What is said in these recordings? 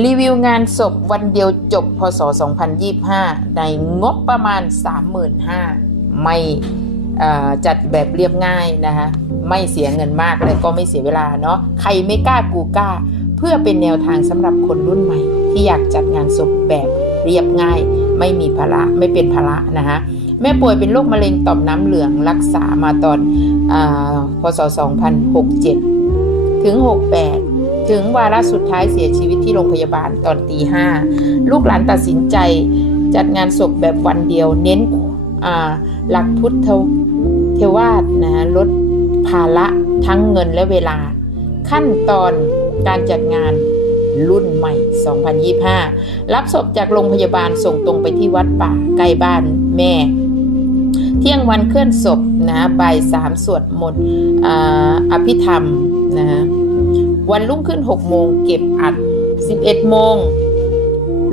รีวิวงานศพวันเดียวจบพศ 2025 ในงบประมาณ 35,000ไม่จัดแบบเรียบง่ายนะคะไม่เสียเงินมากและก็ไม่เสียเวลาเนาะใครไม่กล้ากูกล้า เพื่อเป็นแนวทางสำหรับคนรุ่นใหม่ ที่อยากจัดงานศพแบบเรียบง่าย ไม่มีภาระไม่เป็นภาระนะคะแม่ป่วยเป็นโรคมะเร็งต่อมน้ำเหลืองรักษามาตอนอพศ 2067 ถึง 68 ถึงวาระสุดท้ายเสียชีวิตที่โรงพยาบาลตอนตีห้าลูกหลานตัดสินใจจัดงานศพแบบวันเดียว เน้นหลักพุทธเทวาสนะฮะลดภาระทั้งเงินและเวลา ขั้นตอนการจัดงานรุ่นใหม่ 2025 รับศพจากโรงพยาบาลส่งตรงไปที่วัดป่าใกล้บ้านแม่ เที่ยงวันเคลื่อนศพนะบ่ายสามสวดมนต์อ่าอภิธรรมนะฮะ วันรุ่งขึ้น 6 โมงเก็บอัด 11 โมง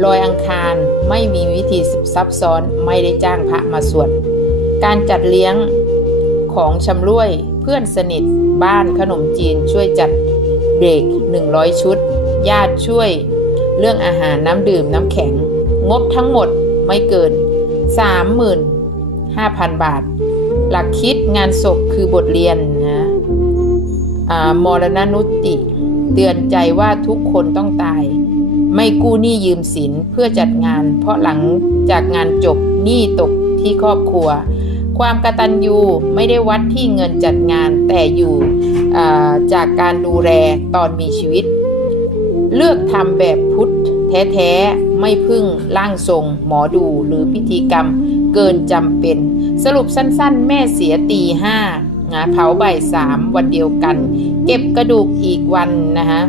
ลอยอังคารไม่มีวิธีซับซ้อนไม่ได้จ้างพระมาสวด การจัดเลี้ยงของชำร่วยเพื่อนสนิทบ้านขนมจีนช่วยจัดเบรก 100 ชุด ญาติช่วย เรื่องอาหารน้ำดื่มน้ำแข็ง งบทั้งหมดไม่เกิน 35,000 บาท หลักคิดงานศพคือบทเรียน มรณนุติ เตือนใจว่าทุกคนต้องตาย ไม่กู้หนี้ยืมสินเพื่อจัดงาน เพราะหลังจากงานจบหนี้ตกที่ครอบครัว ความกตัญญูไม่ได้วัดที่เงินจัดงานแต่อยู่จากการดูแลตอนมีชีวิต เลือกทำแบบพุทธแท้ๆ ไม่พึ่งร่างทรง หมอดูหรือพิธีกรรมเกินจำเป็น สรุปสั้นๆ แม่เสียตีห้า นะเผาบ่ายสามวันเดียวกัน เก็บกระดูกอีกวันนะคะ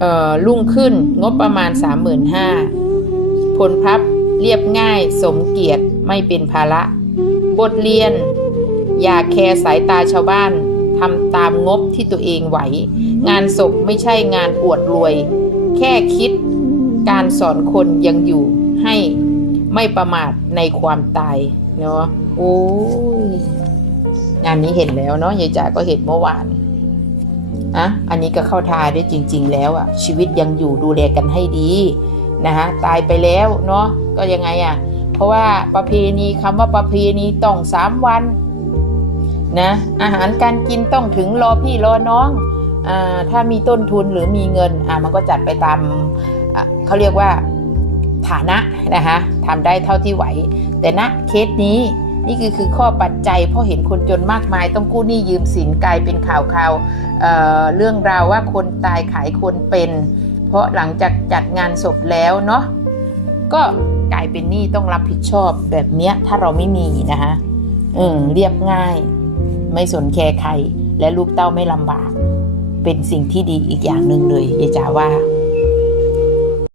เอ่อรุ่งขึ้นงบประมาณ 35,000ผลพับเรียบง่ายสมเกียรติไม่เป็นภาระ บทเรียน อย่าแคร์สายตาชาวบ้านทำตามงบที่ตัวเองไหว งานศพไม่ใช่งานอวดรวย แค่คิดการสอนคนยังอยู่ให้ไม่ประมาทในความตายเนาะโอ้ย งานนี้เห็นแล้วเนาะยายจ๋าก็เห็นเมื่อวานอะอันนี้ก็เข้าทาได้จริง ๆ แล้วอะชีวิตยังอยู่ดูแลกันให้ดีนะฮะตายไปแล้วเนาะก็ยังไงอะเพราะว่าประเพณีคำว่าประเพณีต้องสามวันนะอาหารการกินต้องถึงรอพี่รอน้องอ่าถ้ามีต้นทุนหรือมีเงินอ่ามันก็จัดไปตามอะเขาเรียกว่าฐานะนะคะทำได้เท่าที่ไหว แต่ณเคสนี้ นี่คือคือข้อปัจจัยเพราะเห็นคนจนมากมาย ต้องกู้หนี้ยืมสินกลายเป็นข่าวข่าวเเรื่องราวว่าคนตายขายคนเป็น เพราะหลังจากจัดงานศพแล้วเนาะก็กลายเป็นหนี้ต้องรับผิดชอบแบบเนี้ยถ้าเราไม่มีนะคะเออเรียบง่าย ไม่สนแคร์ใคร และลูกเต้าไม่ลำบาก เป็นสิ่งที่ดีอีกอย่างหนึ่งเลยยายจ๋าว่า